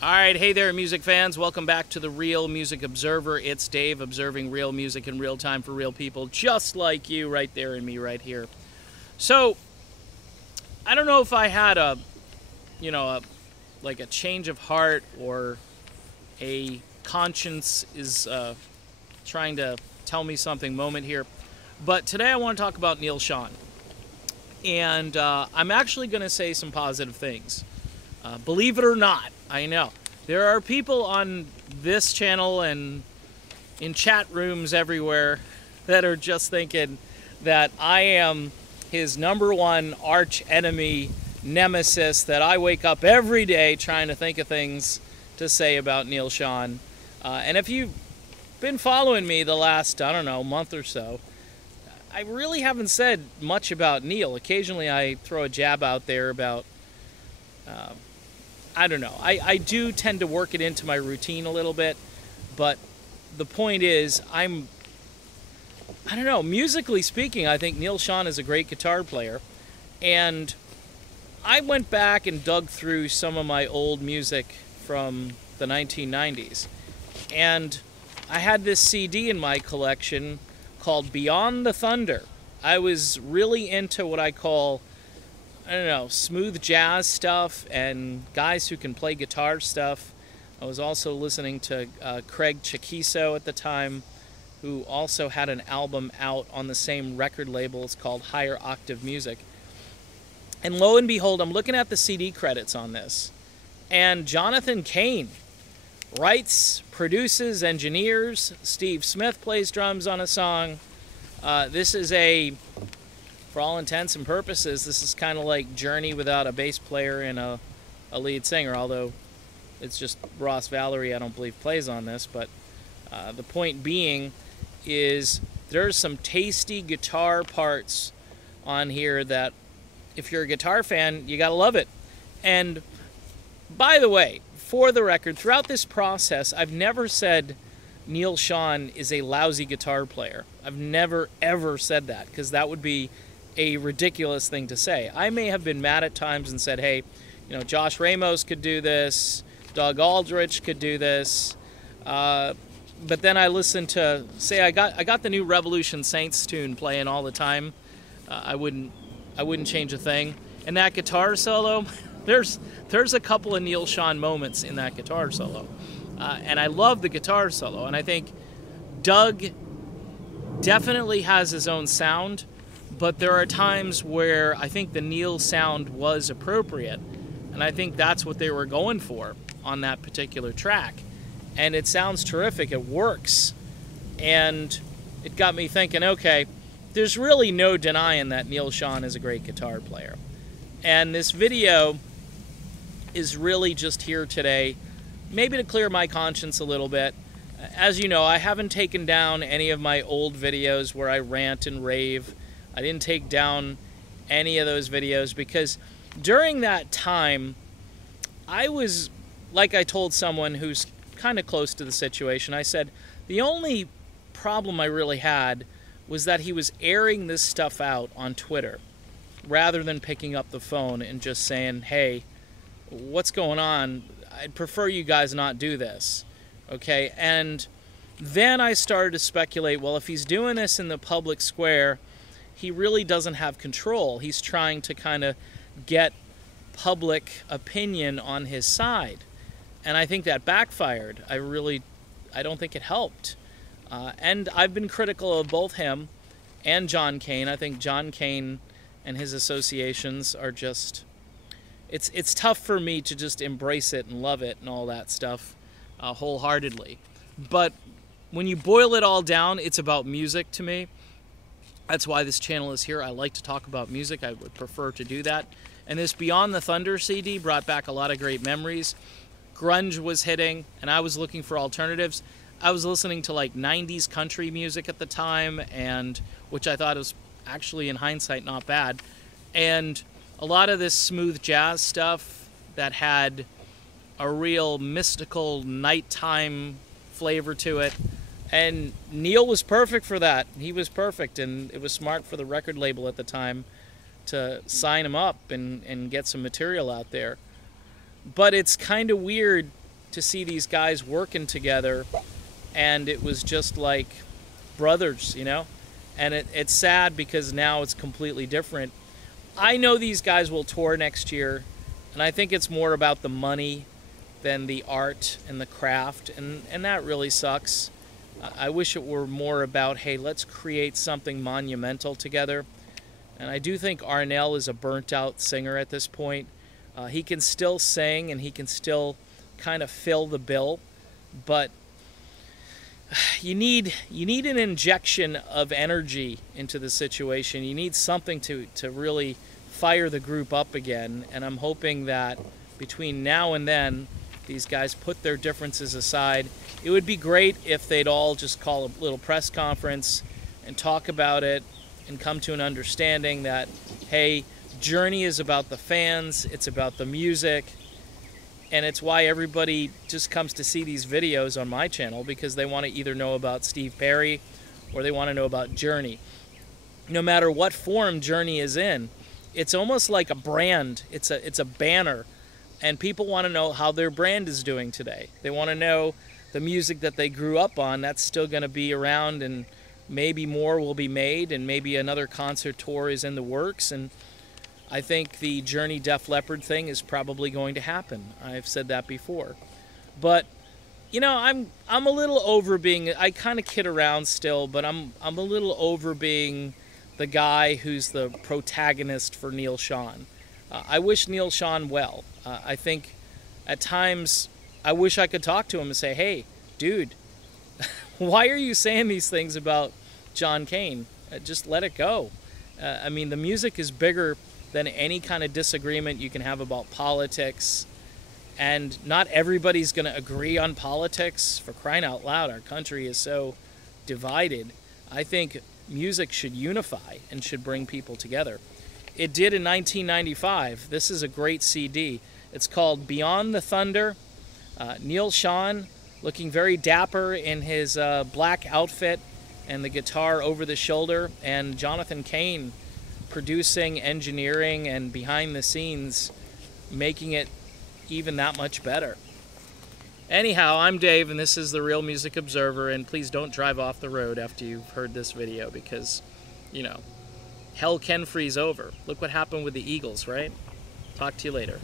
All right, hey there, music fans. Welcome back to the Real Music Observer. It's Dave observing real music in real time for real people, just like you right there and me right here. So, I don't know if I had like a change of heart or a conscience is trying to tell me something moment here. But today I want to talk about Neal Schon. And I'm actually going to say some positive things. Believe it or not, I know. There are people on this channel and in chat rooms everywhere that are just thinking that I am his #1 arch enemy nemesis, that I wake up every day trying to think of things to say about Neal Schon. And if you've been following me the last, I don't know, month or so, I really haven't said much about Neal. Occasionally I throw a jab out there about I don't know. I do tend to work it into my routine a little bit, but the point is, I don't know, musically speaking, I think Neal Schon is a great guitar player, and I went back and dug through some of my old music from the 1990s, and I had this CD in my collection called Beyond the Thunder. I was really into what I call, I don't know, smooth jazz stuff and guys who can play guitar stuff. I was also listening to Craig Chaquiso at the time, who also had an album out on the same record label. It's called Higher Octave Music. And lo and behold, I'm looking at the CD credits on this, and Jonathan Cain writes, produces, engineers. Steve Smith plays drums on a song. This is for all intents and purposes, this is kind of like Journey without a bass player and a lead singer, although it's just Ross Valerie, I don't believe, plays on this. But the point being is there's some tasty guitar parts on here that, if you're a guitar fan, you gotta love it. And by the way, for the record, throughout this process, I've never said Neal Schon is a lousy guitar player. I've never, ever said that, because that would be a ridiculous thing to say. I may have been mad at times and said, hey, you know, Josh Ramos could do this, Doug Aldrich could do this, but then I listened to, say, I got the new Revolution Saints tune playing all the time. I wouldn't change a thing. And that guitar solo, there's a couple of Neal Schon moments in that guitar solo, and I love the guitar solo. And I think Doug definitely has his own sound, but there are times where I think the Neal sound was appropriate, and I think that's what they were going for on that particular track. And it sounds terrific, it works, and it got me thinking, okay, there's really no denying that Neal Schon is a great guitar player. And this video is really just here today, maybe to clear my conscience a little bit. As you know, I haven't taken down any of my old videos where I rant and rave. I didn't take down any of those videos because during that time, I was, like I told someone who's kind of close to the situation, I said, the only problem I really had was that he was airing this stuff out on Twitter rather than picking up the phone and just saying, hey, what's going on? I'd prefer you guys not do this. Okay, and then I started to speculate, well, if he's doing this in the public square, he really doesn't have control. He's trying to kind of get public opinion on his side. And I think that backfired. I don't think it helped. And I've been critical of both him and John Cain. I think John Cain and his associations are just, it's tough for me to just embrace it and love it and all that stuff wholeheartedly. But when you boil it all down, it's about music to me. That's why this channel is here. I like to talk about music. I would prefer to do that. And this Beyond the Thunder CD brought back a lot of great memories. Grunge was hitting, and I was looking for alternatives. I was listening to like 90s country music at the time, and which I thought was actually, in hindsight, not bad. And a lot of this smooth jazz stuff that had a real mystical nighttime flavor to it. And Neal was perfect for that. He was perfect, and it was smart for the record label at the time to sign him up and get some material out there. But it's kind of weird to see these guys working together, and it was just like brothers, you know? And it's sad because now it's completely different. I know these guys will tour next year, and I think it's more about the money than the art and the craft, and that really sucks. I wish it were more about, hey, let's create something monumental together. And I do think Arnell is a burnt-out singer at this point. He can still sing, and he can still kind of fill the bill, but you need an injection of energy into the situation. You need something to really fire the group up again, and I'm hoping that between now and then these guys put their differences aside. It would be great if they'd all just call a little press conference and talk about it and come to an understanding that, hey, Journey is about the fans, it's about the music, and it's why everybody just comes to see these videos on my channel, because they want to either know about Steve Perry or they want to know about Journey. No matter what form Journey is in, it's almost like a brand. It's a banner, and people want to know how their brand is doing today. They want to know the music that they grew up on, that's still going to be around, and maybe more will be made, and maybe another concert tour is in the works. And I think the Journey Def Leppard thing is probably going to happen. I've said that before. But, you know, I'm a little over being, I kind of kid around still, but I'm a little over being the guy who's the protagonist for Neal Schon. I wish Neal Schon well. I think at times I wish I could talk to him and say, hey, dude, why are you saying these things about John Cain? Just let it go. I mean, the music is bigger than any kind of disagreement you can have about politics. And not everybody's going to agree on politics. For crying out loud, our country is so divided. I think music should unify and should bring people together. It did in 1995. This is a great CD. It's called Beyond the Thunder. Neal Schon looking very dapper in his black outfit and the guitar over the shoulder, and Jonathan Cain producing, engineering, and behind the scenes making it even that much better. Anyhow, I'm Dave, and this is The Real Music Observer, and please don't drive off the road after you've heard this video, because, you know, hell can freeze over. Look what happened with the Eagles, right? Talk to you later.